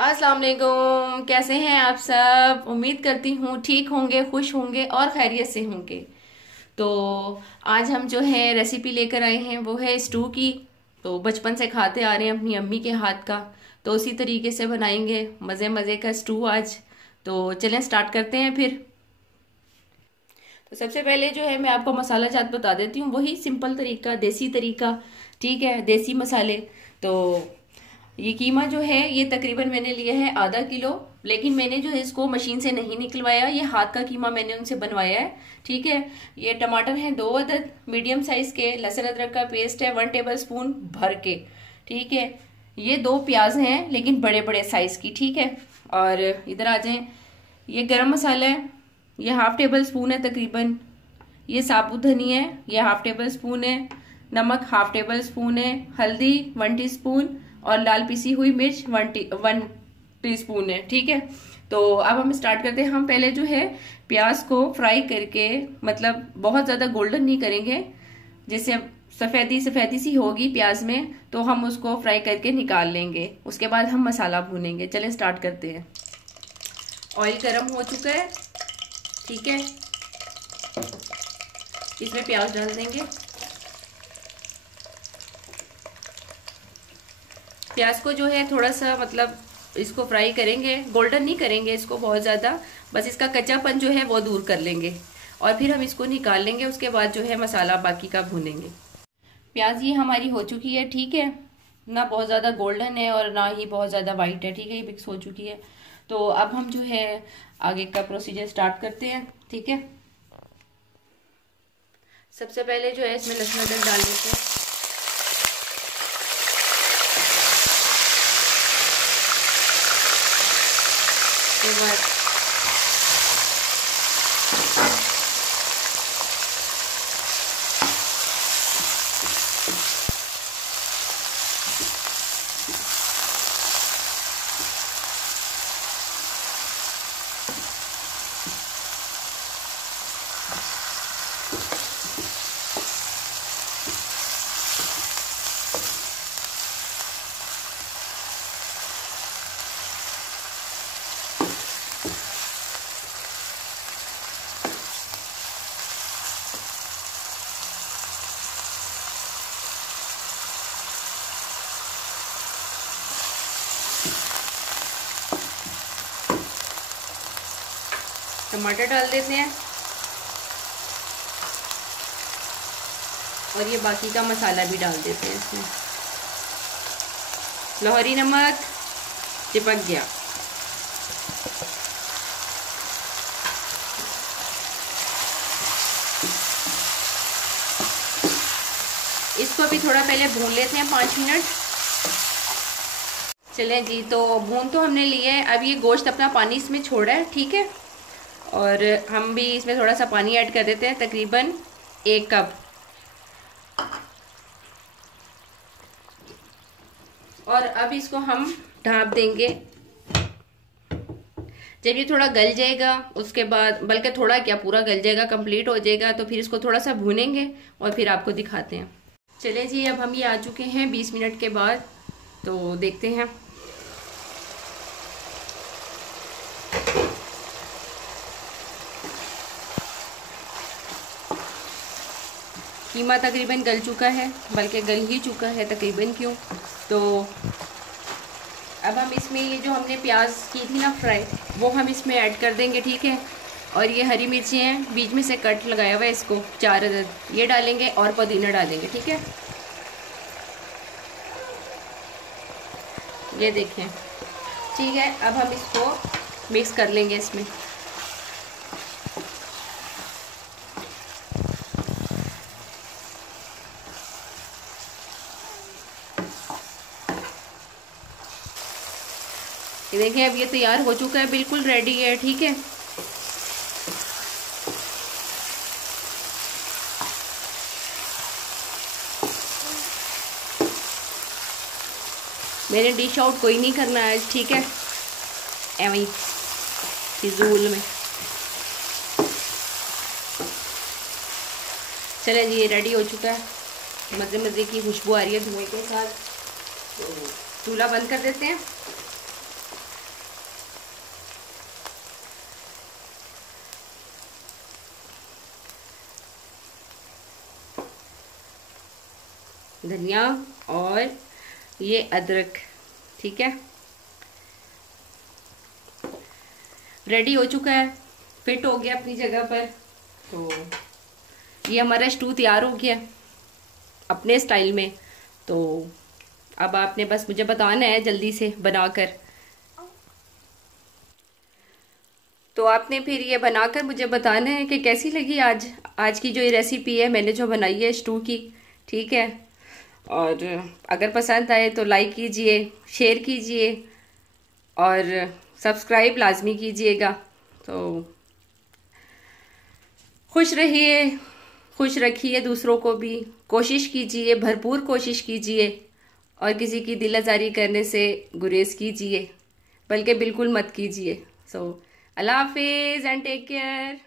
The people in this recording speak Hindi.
अस्सलाम वालेकुम। कैसे हैं आप सब? उम्मीद करती हूँ ठीक होंगे, खुश होंगे और खैरियत से होंगे। तो आज हम जो है रेसिपी लेकर आए हैं वो है स्टू की। तो बचपन से खाते आ रहे हैं अपनी अम्मी के हाथ का, तो उसी तरीके से बनाएंगे मज़े मज़े का स्टू आज। तो चलें स्टार्ट करते हैं फिर। तो सबसे पहले जो है मैं आपको मसाला जात बता देती हूँ, वही सिंपल तरीका, देसी तरीका। ठीक है, देसी मसाले। तो ये कीमा जो है ये तकरीबन मैंने लिया है आधा किलो। लेकिन मैंने जो है इसको मशीन से नहीं निकलवाया, ये हाथ का कीमा मैंने उनसे बनवाया है। ठीक है। ये टमाटर हैं 2 अदद मीडियम साइज के, लहसुन अदरक का पेस्ट है 1 टेबल स्पून भर के। ठीक है। ये 2 प्याज हैं लेकिन बड़े बड़े साइज की। ठीक है। और इधर आ जाए, ये गरम मसाला है, ये ½ टेबल स्पून है तकरीबन। ये साबुत धनिया है, ये ½ टेबल स्पून है। नमक ½ टेबल स्पून है। हल्दी 1 टीस्पून और लाल पिसी हुई मिर्च 1 टीस्पून है। ठीक है। तो अब हम स्टार्ट करते हैं। हम पहले जो है प्याज को फ्राई करके, मतलब बहुत ज्यादा गोल्डन नहीं करेंगे, जिससे सफेदी सफेदी सी होगी प्याज में, तो हम उसको फ्राई करके निकाल लेंगे। उसके बाद हम मसाला भूनेंगे। चलें स्टार्ट करते हैं। ऑयल गर्म हो चुका है। ठीक है। इसमें प्याज डाल देंगे। प्याज को जो है थोड़ा सा, मतलब इसको फ्राई करेंगे, गोल्डन नहीं करेंगे इसको बहुत ज़्यादा, बस इसका कच्चापन जो है वो दूर कर लेंगे और फिर हम इसको निकाल लेंगे। उसके बाद जो है मसाला बाकी का भूनेंगे। प्याज ये हमारी हो चुकी है। ठीक है। ना बहुत ज़्यादा गोल्डन है और ना ही बहुत ज़्यादा वाइट है। ठीक है, ये मिक्स हो चुकी है। तो अब हम जो है आगे का प्रोसीजर स्टार्ट करते हैं। ठीक है। सबसे पहले जो है इसमें लहसुन अदरक डाल देते हैं। उसके बाद टमाटर डाल देते हैं और ये बाकी का मसाला भी डाल देते हैं इसमें। लाहौरी नमक चिपक गया। इसको भी थोड़ा पहले भून लेते हैं 5 मिनट। चलें जी, तो भून तो हमने लिए है। अब ये गोश्त अपना पानी इसमें छोड़ा है। ठीक है। और हम भी इसमें थोड़ा सा पानी ऐड कर देते हैं, तकरीबन 1 कप। और अब इसको हम ढाँप देंगे। जब ये थोड़ा गल जाएगा, उसके बाद, बल्कि थोड़ा क्या, पूरा गल जाएगा, कंप्लीट हो जाएगा, तो फिर इसको थोड़ा सा भूनेंगे और फिर आपको दिखाते हैं। चलें जी, अब हम ये आ चुके हैं 20 मिनट के बाद, तो देखते हैं। कीमा तकरीबन गल चुका है, बल्कि गल ही चुका है तकरीबन। क्यों? तो अब हम इसमें ये जो हमने प्याज की थी ना फ्राई, वो हम इसमें ऐड कर देंगे। ठीक है। और ये हरी मिर्ची हैं, बीच में से कट लगाया हुआ है, इसको 4 अदद ये डालेंगे और पुदीना डालेंगे। ठीक है। ये देखें। ठीक है। अब हम इसको मिक्स कर लेंगे इसमें। ये देखें, अब ये तैयार हो चुका है, बिल्कुल रेडी है। ठीक है। मैंने डिश आउट कोई नहीं करना है। ठीक है, एवं फिजूल में। चले जी, ये रेडी हो चुका है, मज़े मज़े की खुशबू आ रही है धुएं के साथ। तो चूल्हा बंद कर देते हैं। धनिया और ये अदरक। ठीक है, रेडी हो चुका है, फिट हो गया अपनी जगह पर। तो ये हमारा स्टू तैयार हो गया अपने स्टाइल में। तो अब आपने बस मुझे बताना है जल्दी से बनाकर। तो आपने फिर ये बनाकर मुझे बताना है कि कैसी लगी आज की जो ये रेसिपी है मैंने जो बनाई है स्टू की। ठीक है, और अगर पसंद आए तो लाइक कीजिए, शेयर कीजिए और सब्सक्राइब लाजमी कीजिएगा। तो खुश रहिए, खुश रखिए दूसरों को भी, कोशिश कीजिए, भरपूर कोशिश कीजिए और किसी की दिल आज़ारी करने से गुरेज कीजिए, बल्कि बिल्कुल मत कीजिए। सो अल्लाह हाफिज़ एंड टेक केयर।